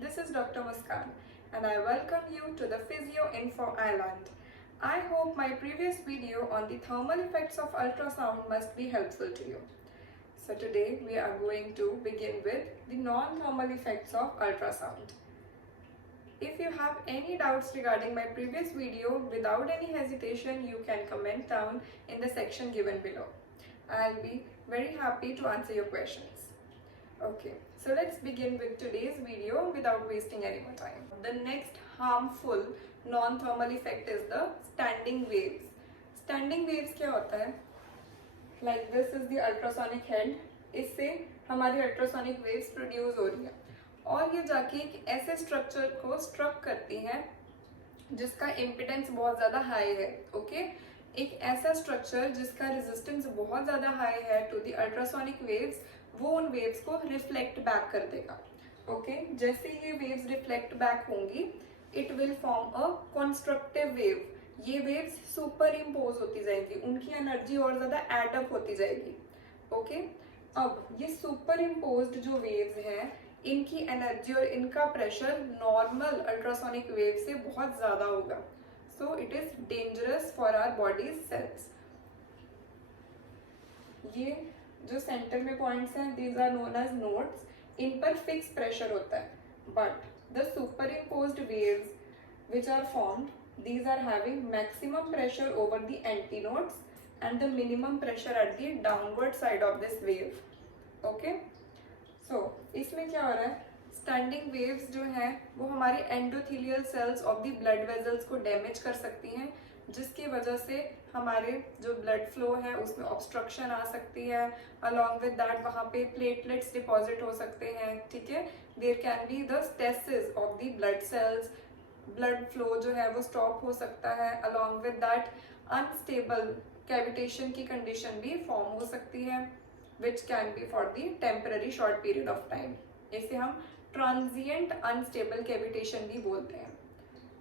This is Dr. Muskan and I welcome you to the Physio Info Island. I hope my previous video on the thermal effects of ultrasound must be helpful to you. So today we are going to begin with the non-thermal effects of ultrasound. If you have any doubts regarding my previous video, without any hesitation, you can comment down in the section given below. I'll be very happy to answer your questions. Okay, so let's begin with today's video without wasting any more time. The next harmful non-thermal effect is the standing waves. Standing waves क्या होता है? Like this is the ultrasonic head. इससे हमारी ultrasonic waves produce हो रही है और ये जाके एक ऐसे स्ट्रक्चर को स्ट्रक करती हैं जिसका इम्पिडेंस बहुत ज़्यादा हाई है. ओके, एक ऐसा स्ट्रक्चर जिसका रेजिस्टेंस बहुत ज़्यादा हाई है टू द अल्ट्रासोनिक वेव्स, वो उन वेव्स को रिफ्लेक्ट बैक कर देगा. ओके, जैसे ये वेव्स रिफ्लेक्ट बैक होंगी, it will form a constructive wave. ये वेव्स सुपर इम्पोज होती जाएंगी, उनकी एनर्जी और ज़्यादा एडअप होती जाएगी. ओके, अब ये सुपर इम्पोज्ड जो वेव्स हैं, इनकी एनर्जी और इनका प्रेशर नॉर्मल अल्ट्रासोनिक वेव से बहुत ज़्यादा होगा. So it is dangerous for our body cells. ये जो सेंटर में पॉइंट्स हैं, these are known as nodes. इन पर फिक्स प्रेशर होता है, but the superimposed waves which are formed, these are having maximum pressure over the antinodes and the minimum pressure at the downward side of this wave. Okay, so इसमें क्या हो रहा है? Standing waves जो हैं वो हमारी endothelial cells of the blood vessels को डैमेज कर सकती हैं, जिसकी वजह से हमारे जो ब्लड फ्लो है उसमें ऑब्स्ट्रक्शन आ सकती है. अलॉन्ग विद दैट वहाँ पे प्लेटलेट्स डिपॉजिट हो सकते हैं. ठीक है, there can be the stasis of the blood cells. Blood flow जो है वो स्टॉप हो सकता है. Along with that unstable cavitation की कंडीशन भी फॉर्म हो सकती है, which can be for the temporary short period of time. इसे हम ट्रांजिएंट अनस्टेबल कैविटेशन भी बोलते हैं.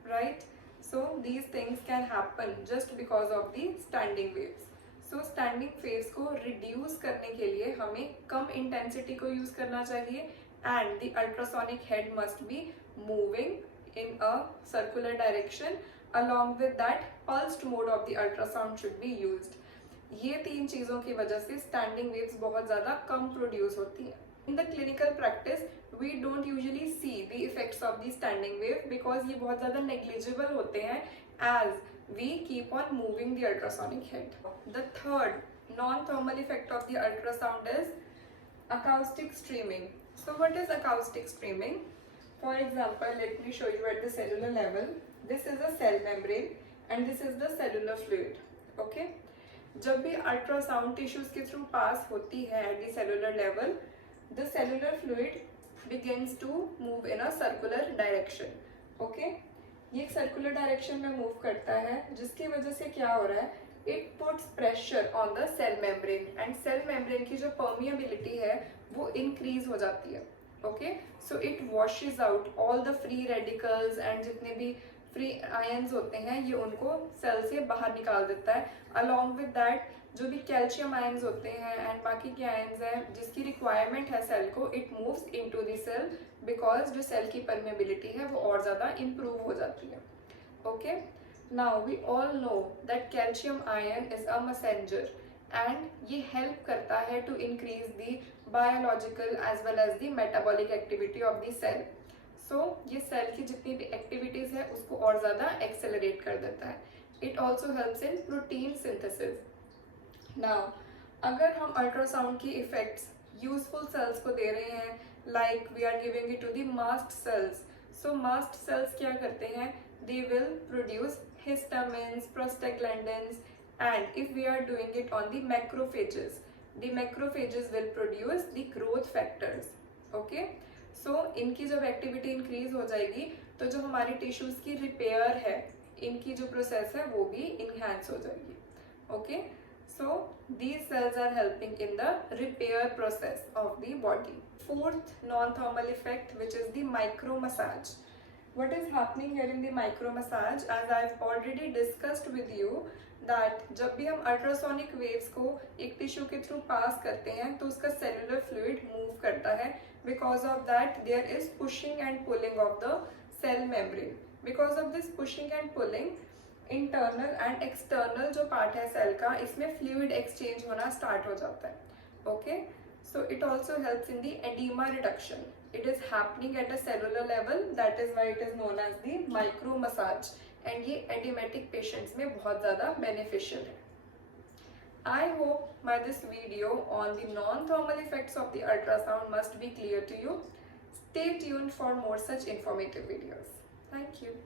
Right, so these things can happen just because of the standing waves. So standing waves को रिड्यूस करने के लिए हमें कम इंटेंसिटी को यूज करना चाहिए and the ultrasonic head must be moving in a circular direction. Along with that, pulsed mode of the ultrasound should be used. ये तीन चीज़ों की वजह से standing waves बहुत ज़्यादा कम produce होती हैं. In the clinical practice, we don't usually see the effects of the standing wave because ये बहुत ज़्यादा negligible होते हैं as we keep on moving the ultrasonic head. The third non-thermal effect of the ultrasound is acoustic streaming. So what is acoustic streaming? For example, let me show you at the cellular level. This is a cell membrane and this is the cellular fluid. Okay? जब भी ultrasound tissues के through pass होती है at the cellular level, the cellular fluid begins to move in a circular direction. Okay? ये एक circular direction में move करता है, जिसकी वजह से क्या हो रहा है? It puts pressure on the cell membrane and cell membrane की जो permeability है वो increase हो जाती है. Okay, so it washes out all the free radicals and जितने भी फ्री आयंस होते हैं ये उनको सेल से बाहर निकाल देता है. अलॉन्ग विद दैट जो भी कैल्शियम आयंस होते हैं एंड बाकी के आयंस हैं जिसकी रिक्वायरमेंट है सेल को, it moves into the cell because जो सेल की परमेबिलिटी है वो और ज़्यादा इम्प्रूव हो जाती है. Okay, now we all know that calcium ion is a messenger and ये हेल्प करता है to increase the biological as well as the metabolic activity of the cell. So ये सेल की जितनी भी एक्टिविटीज है उसको और ज़्यादा एक्सेलरेट कर देता है. It also helps in protein synthesis. Now अगर हम अल्ट्रासाउंड की इफेक्ट्स यूजफुल सेल्स को दे रहे हैं, like we are giving it to the mast cells. So mast cells क्या करते हैं? They will produce histamines, prostaglandins, and if we are doing it on the macrophages, the macrophages will produce the growth factors. Okay, so इनकी जब activity increase हो जाएगी तो जो हमारी टिश्यूज की रिपेयर है, इनकी जो प्रोसेस है वो भी इनहेंस हो जाएगी. Okay, so these cells are helping in the repair process of the body. Fourth non-thermal effect, which is the micro massage. What is happening here in the micro massage? As I've already discussed with you that जब भी हम ultrasonic waves को एक tissue के through pass करते हैं तो उसका सेलुलर फ्लूइड मूव करता है, Because of that, there is pushing and pulling of the cell membrane. Because of this pushing and pulling, internal and external जो पार्ट है सेल का, इसमें फ्लूइड एक्सचेंज होना स्टार्ट हो जाता है. Okay, so it also helps in the oedema reduction. It is happening at a cellular level, that is why it is known as the micro massage. And ये oedematic patients में बहुत ज़्यादा beneficial है. I hope my this video on the non-thermal effects of the ultrasound must be clear to you. Stay tuned for more such informative videos. Thank you.